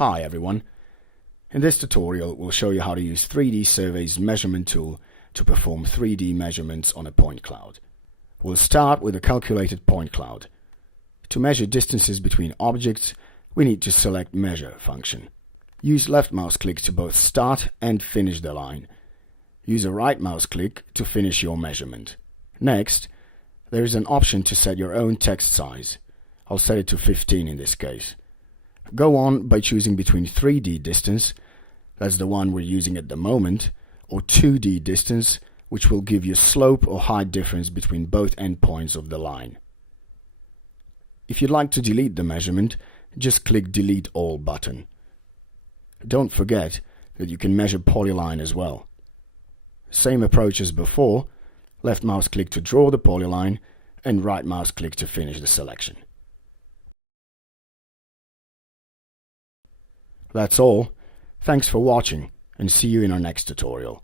Hi everyone. In this tutorial we'll show you how to use 3Dsurvey's measurement tool to perform 3D measurements on a point cloud. We'll start with a calculated point cloud. To measure distances between objects, we need to select Measure function. Use left mouse click to both start and finish the line. Use a right mouse click to finish your measurement. Next, there is an option to set your own text size. I'll set it to 15 in this case. Go on by choosing between 3D distance, that's the one we're using at the moment, or 2D distance, which will give you slope or height difference between both endpoints of the line. If you'd like to delete the measurement, just click Delete All button. Don't forget that you can measure polyline as well. Same approach as before, left mouse click to draw the polyline and right mouse click to finish the selection. That's all. Thanks for watching and see you in our next tutorial.